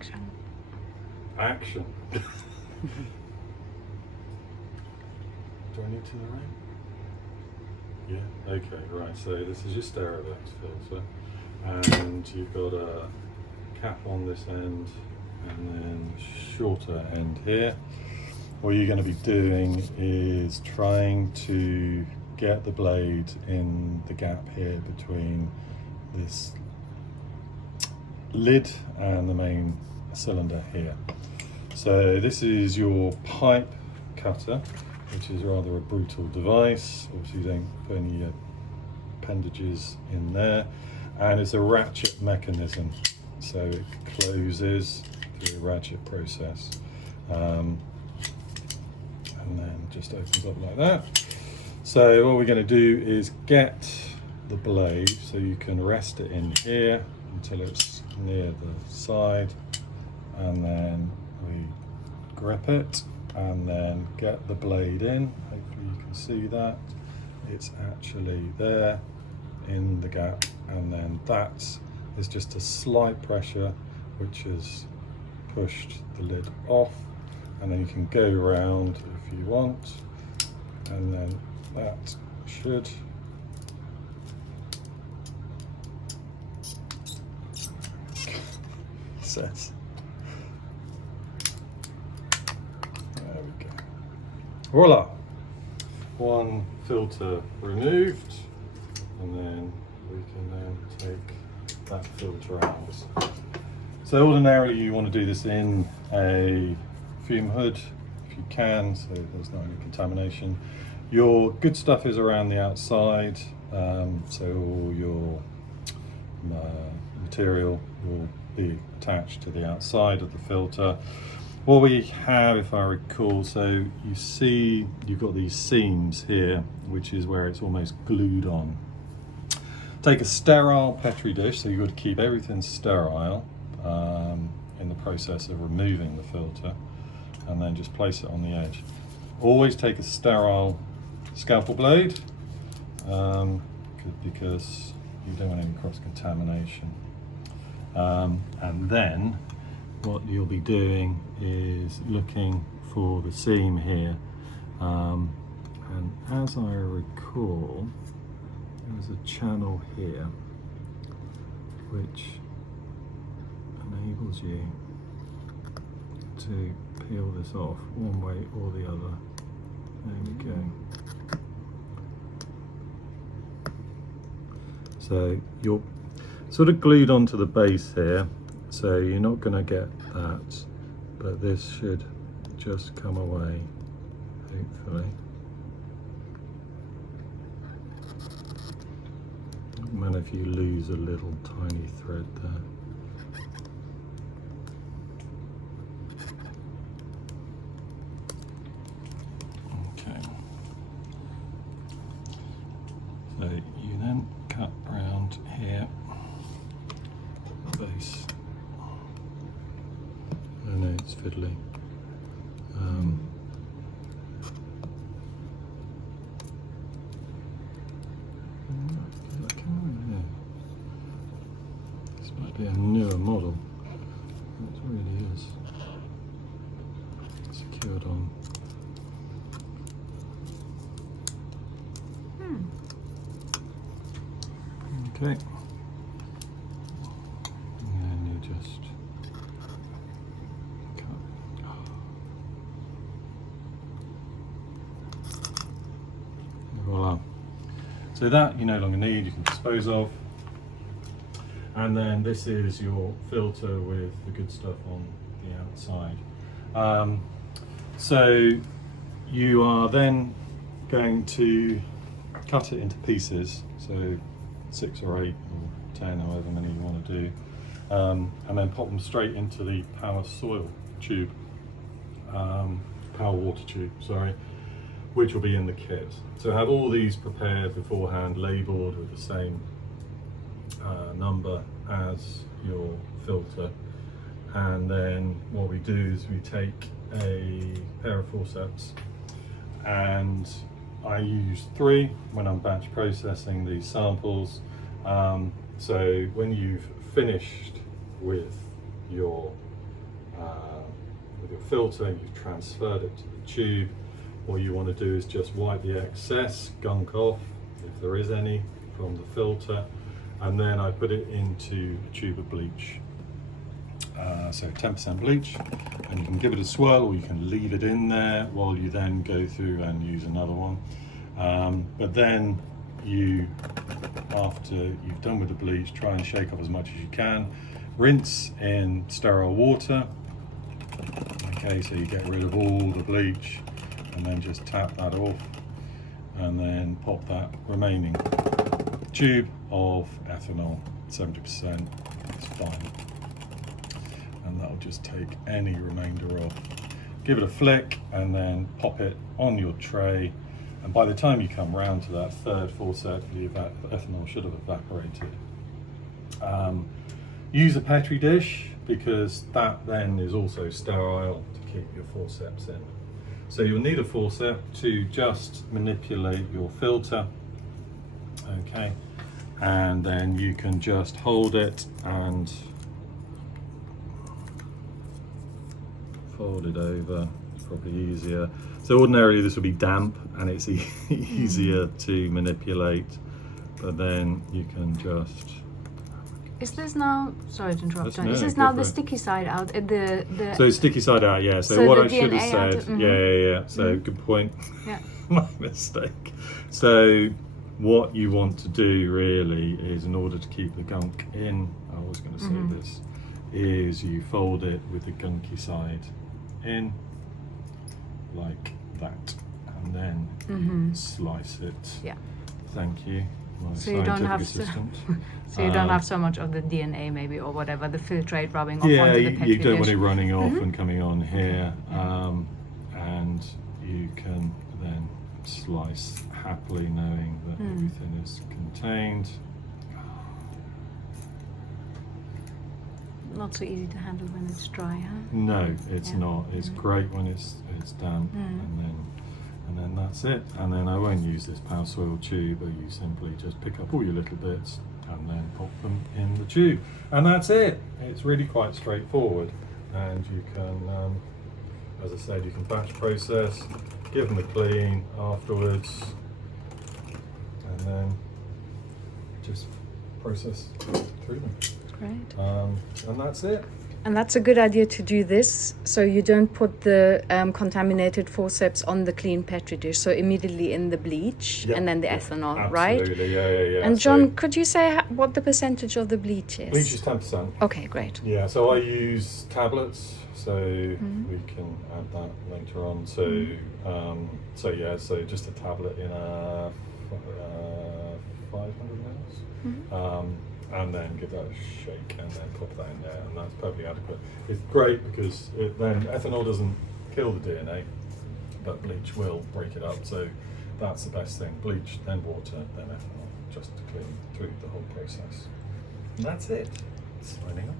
Action. Action. Do I need to narrate? Yeah, okay, right, so this is your Sterivex filter, and you've got a cap on this end and then shorter end here. What you're going to be doing is trying to get the blade in the gap here between this lid and the main cylinder here. So this is your pipe cutter, which is rather a brutal device. Obviously you don't put any appendages in there, and it's a ratchet mechanism, so it closes through a ratchet process, and then just opens up like that. So what we're going to do is get the blade so you can rest it in here until it's near the side, and then we grip it and then get the blade in. Hopefully you can see that it's actually there in the gap, and then that is just a slight pressure which has pushed the lid off, and then you can go around if you want, and then that should says. There we go. Voila! One filter removed, and then we can then take that filter out. So ordinarily you want to do this in a fume hood if you can, so there's not any contamination. Your good stuff is around the outside, so all your material will be attached to the outside of the filter. What we have, if I recall, so you see you've got these seams here, which is where it's almost glued on. Take a sterile Petri dish, so you've got to keep everything sterile in the process of removing the filter, and then just place it on the edge. Always take a sterile scalpel blade, because you don't want any cross-contamination. And then what you'll be doing is looking for the seam here, and as I recall, there's a channel here which enables you to peel this off one way or the other. There we go. So you're sort of glued onto the base here, so you're not going to get that, but this should just come away, hopefully. And if you lose a little tiny thread there. Okay. So you then cut round here, base. I know it's fiddly. This might be a newer model. It really is. Secured on. Okay. And then you just cut. Voila. So that you no longer need, you can dispose of. And then this is your filter with the good stuff on the outside. So you are then going to cut it into pieces, so 6 or 8 or 10, however many you want to do, and then pop them straight into the power soil tube, power water tube, sorry, which will be in the kit. So have all these prepared beforehand, labelled with the same number as your filter, and then what we do is we take a pair of forceps, and I use 3 when I'm batch processing these samples. So when you've finished with your with your filter, you've transferred it to the tube. What you want to do is just wipe the excess gunk off, if there is any, from the filter, and then I put it into a tube of bleach. So 10% bleach, and you can give it a swirl, or you can leave it in there while you then go through and use another one. But then you, after you've done with the bleach, try and shake off as much as you can. Rinse in sterile water. Okay, so you get rid of all the bleach, and then just tap that off, and then pop that remaining tube of ethanol, 70%, it's fine. And that'll just take any remainder off. Give it a flick and then pop it on your tray. And by the time you come round to that third forcep, the ethanol should have evaporated. Use a Petri dish, because that then is also sterile to keep your forceps in. So you'll need a forcep to just manipulate your filter, okay? And then you can just hold it and fold it over. It's probably easier. So ordinarily this would be damp and it's easier to manipulate, but then you can just... Is this now, sorry to interrupt, John, No, is this go now for the it. sticky side out? The So sticky side out, yeah. So, So what the I should have DNA said, out, yeah. So good point. Yeah. My mistake. So what you want to do really is, in order to keep the gunk in, I was going to say this, is you fold it with the gunky side in, like that, and then slice it. Yeah. Thank you, my So you don't have assistant. So you don't have so much of the DNA maybe, or whatever, the filtrate rubbing off Yeah, onto the Petri you don't dish. want it running off and coming on here, and you can then slice happily, knowing that everything is contained. Not so easy to handle when it's dry, huh? No, it's not. It's great when it's damp, and then that's it. And then I won't use this power soil tube, or you simply just pick up all your little bits and then pop them in the tube, and that's it. It's really quite straightforward, and you can, as I said, you can batch process, give them a clean afterwards, and then just process through them. Great. And that's it. And that's a good idea to do this, so you don't put the contaminated forceps on the clean Petri dish, so immediately in the bleach and then the ethanol, right? Absolutely, yeah. And John, could you say what the percentage of the bleach is? Bleach is 10%. Okay, great. Yeah, so I use tablets, so we can add that later on. So just a tablet in a 500 mils. And then give that a shake and then pop that in there, and that's perfectly adequate. It's great because then ethanol doesn't kill the DNA, but bleach will break it up, so that's the best thing. Bleach, then water, then ethanol, just to clean through the whole process. And that's it. Signing off.